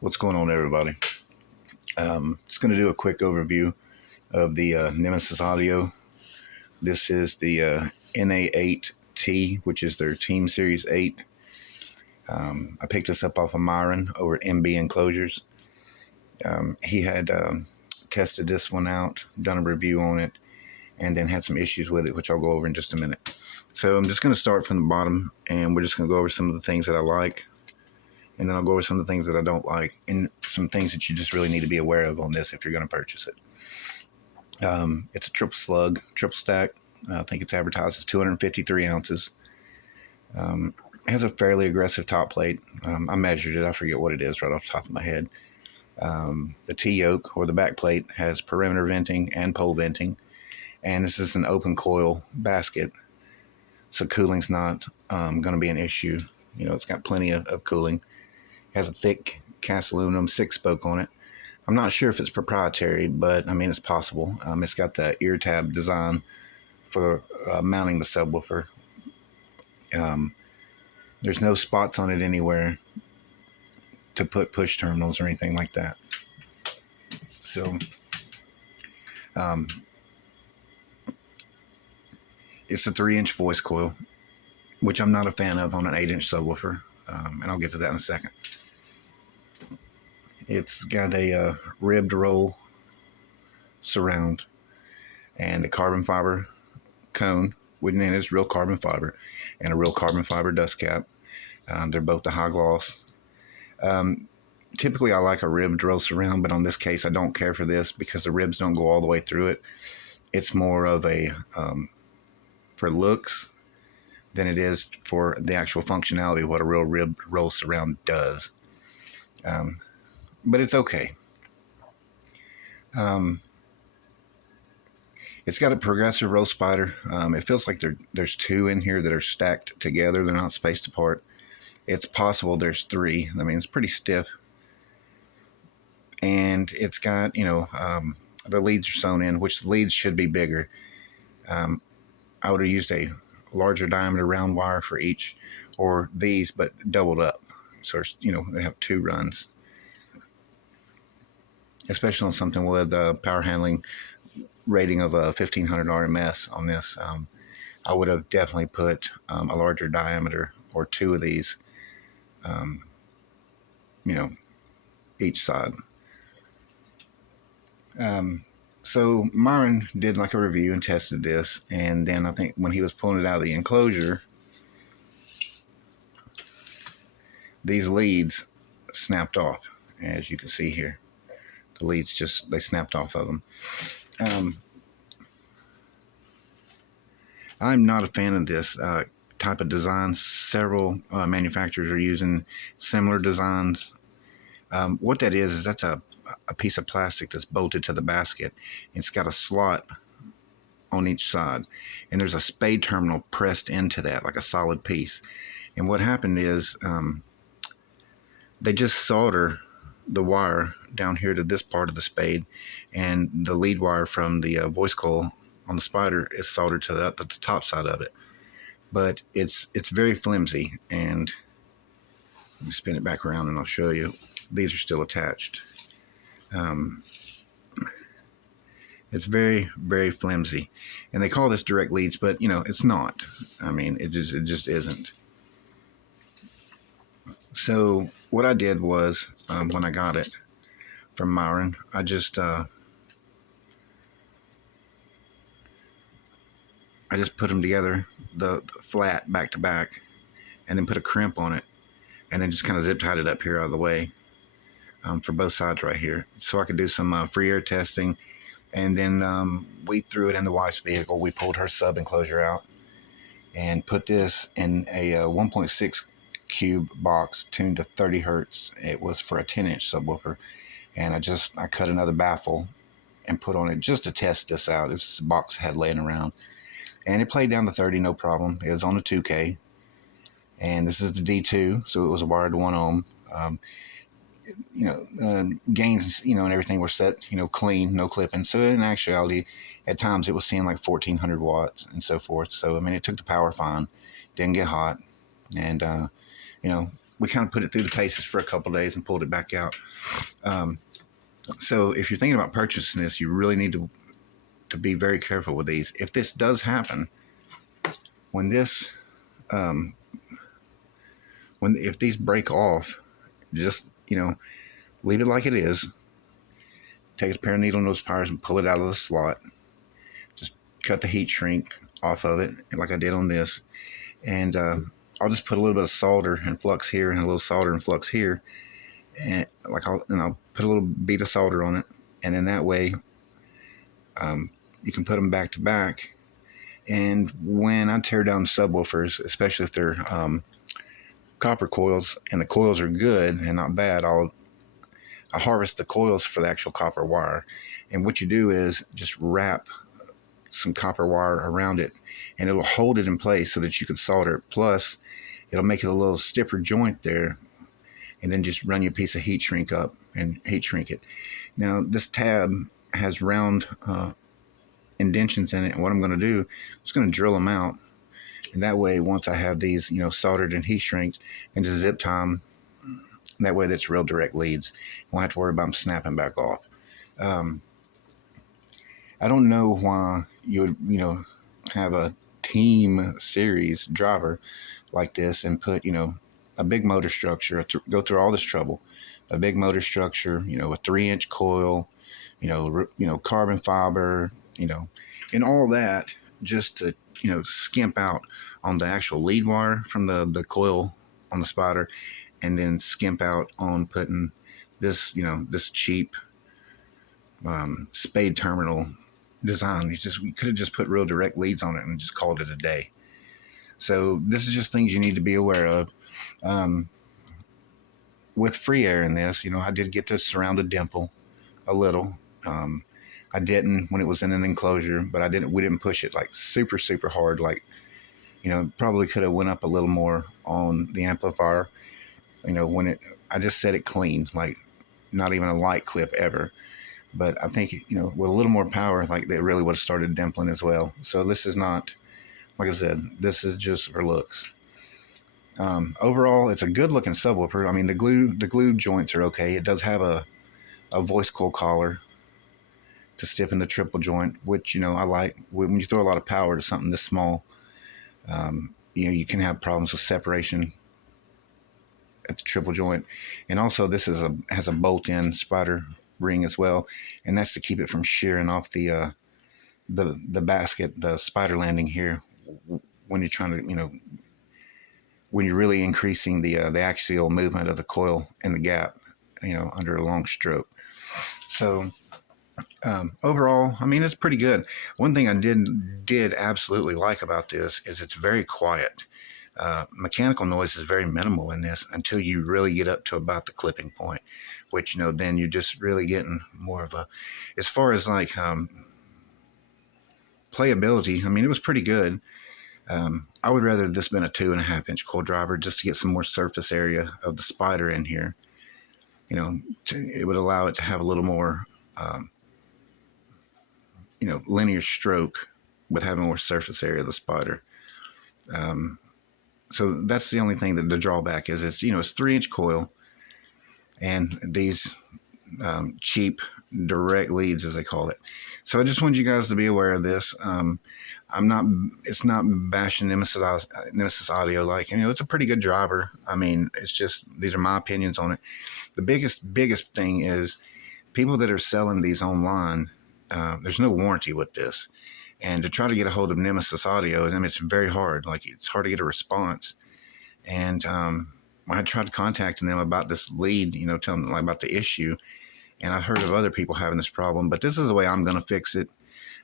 What's going on, everybody? Just going to do a quick overview of the Nemesis Audio. This is the NA-8T, which is their Team Series 8. I picked this up off of Myron over at MB Enclosures. He had tested this one out, done a review on it, and then had some issues with it, which I'll go over in just a minute. So I'm just going to start from the bottom, and we're just going to go over some of the things that I like. And then I'll go over some of the things that I don't like and some things that you just really need to be aware of on this if you're going to purchase it. It's a triple slug, triple stack. I think it's advertised as 253 ounces. It has a fairly aggressive top plate. I measured it. I forget what it is right off the top of my head. The T-yoke, or the back plate, has perimeter venting and pole venting. And this is an open coil basket, so cooling's not going to be an issue. You know, it's got plenty of cooling. Has a thick cast aluminum 6-spoke on it. I'm not sure if it's proprietary, but I mean, it's possible. It's got the ear tab design for mounting the subwoofer. There's no spots on it anywhere to put push terminals or anything like that. So it's a 3-inch voice coil, which I'm not a fan of on an 8-inch subwoofer, and I'll get to that in a second. It's got a ribbed roll surround and a carbon fiber cone, and it's real carbon fiber, and a real carbon fiber dust cap. They're both the high gloss. Typically I like a ribbed roll surround, but on this case I don't care for this because the ribs don't go all the way through it. It's more of a for looks than it is for the actual functionality of what a real ribbed roll surround does. But it's okay. It's got a progressive roll spider. It feels like there's 2 in here that are stacked together. They're not spaced apart. It's possible there's 3. I mean, it's pretty stiff. And it's got, the leads are sewn in, which the leads should be bigger. I would have used a larger diameter round wire for each, or these, but doubled up. So, they have 2 runs. Especially on something with a power handling rating of a 1500 RMS on this, I would have definitely put a larger diameter or 2 of these, each side. So Myron did like a review and tested this, and then I think when he was pulling it out of the enclosure, these leads snapped off, as you can see here. The leads they snapped off of them. I'm not a fan of this type of design. Several manufacturers are using similar designs. What that is that's a piece of plastic that's bolted to the basket. It's got a slot on each side, and there's a spade terminal pressed into that, like a solid piece. And what happened is they just solder the wire down here to this part of the spade, and the lead wire from the voice coil on the spider is soldered to the top side of it. But it's very flimsy, and let me spin it back around and I'll show you. These are still attached. It's very, very flimsy, and they call this direct leads, but it's not. I mean, it just isn't. So what I did was, when I got it from Myron, I just put them together, the flat back to back, and then put a crimp on it, and then just kind of zip tied it up here out of the way, for both sides right here, so I could do some free air testing. And then we threw it in the wife's vehicle. We pulled her sub enclosure out and put this in a 1.6 cube box tuned to 30 hertz. It was for a 10-inch subwoofer, and I cut another baffle and put on it just to test this out. It was just a box I had laying around, and it played down to 30 no problem. It was on a 2K, and this is the D2, so it was wired to 1 ohm. Gains, and everything were set, clean, no clipping. So in actuality, at times it was seeing like 1400 watts and so forth. So, I mean, it took the power fine, didn't get hot. And, we kind of put it through the paces for a couple of days and pulled it back out. So if you're thinking about purchasing this, you really need to be very careful with these. If this does happen, when this, if these break off, just, leave it like it is. Take a pair of needle nose pliers and pull it out of the slot. Just cut the heat shrink off of it, like I did on this. And I'll just put a little bit of solder and flux here and a little solder and flux here. And I'll put a little bead of solder on it. And then that way, you can put them back to back. And when I tear down subwoofers, especially if they're copper coils and the coils are good and not bad, I'll harvest the coils for the actual copper wire. And what you do is just wrap some copper wire around it, and it'll hold it in place so that you can solder it. Plus, it'll make it a little stiffer joint there, and then just run your piece of heat shrink up and heat shrink it. Now, this tab has round indentions in it, and what I'm going to do is going to drill them out, and that way, once I have these, soldered and heat shrinked, and just zip tie them. That way, that's real direct leads. Won't have to worry about them snapping back off. I don't know why you would, have a team series driver like this and put, a big motor structure, go through all this trouble, a big motor structure, a 3-inch coil, carbon fiber, and all that, just to, skimp out on the actual lead wire from the coil on the spider, and then skimp out on putting this, this cheap spade terminal design. You could have just put real direct leads on it and just called it a day. So this is just things you need to be aware of. With free air in this, I did get to surround a dimple a little. I didn't when it was in an enclosure, but we didn't push it like super, super hard. Like, probably could have went up a little more on the amplifier. I just set it clean, like not even a light clip ever. But I think, with a little more power, like they really would have started dimpling as well. So this is not, like I said, this is just for looks. Overall, it's a good looking subwoofer. I mean, the glue joints are okay. It does have a voice coil collar to stiffen the triple joint, which, I like. When you throw a lot of power to something this small, you can have problems with separation at the triple joint. And also, this has a bolt-in spider ring as well, and that's to keep it from shearing off the basket, the spider landing here, when you're trying to, when you're really increasing the axial movement of the coil in the gap, under a long stroke. So overall, I mean, it's pretty good. One thing I did absolutely like about this is it's very quiet. Mechanical noise is very minimal in this until you really get up to about the clipping point, which, then you're just really getting more of a, as far as like playability, I mean, it was pretty good. I would rather this been a 2.5-inch coil driver just to get some more surface area of the spider in here. It would allow it to have a little more, linear stroke with having more surface area of the spider. So that's the only thing that the drawback is. It's, it's 3-inch coil, and these cheap direct leads, as they call it. So I just wanted you guys to be aware of this. It's not bashing Nemesis Audio. Like, it's a pretty good driver. I mean, it's just, these are my opinions on it. The biggest thing is people that are selling these online, there's no warranty with this. And to try to get a hold of Nemesis Audio, I mean, it's very hard. Like, it's hard to get a response. And I tried contacting them about this lead, telling them about the issue. And I've heard of other people having this problem, but this is the way I'm going to fix it.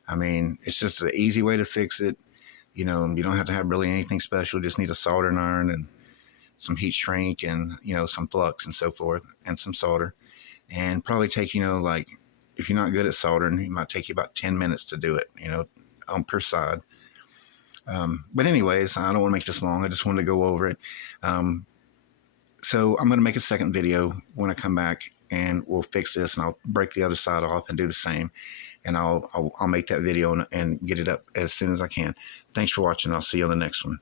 I mean, it's just an easy way to fix it. You don't have to have really anything special. You just need a soldering iron and some heat shrink and, some flux and so forth, and some solder. And probably take, like, if you're not good at soldering, it might take you about 10 minutes to do it, per side. But anyways, I don't want to make this long. I just wanted to go over it. So I'm going to make a second video when I come back, and we'll fix this, and I'll break the other side off and do the same. And I'll make that video and get it up as soon as I can. Thanks for watching. I'll see you on the next one.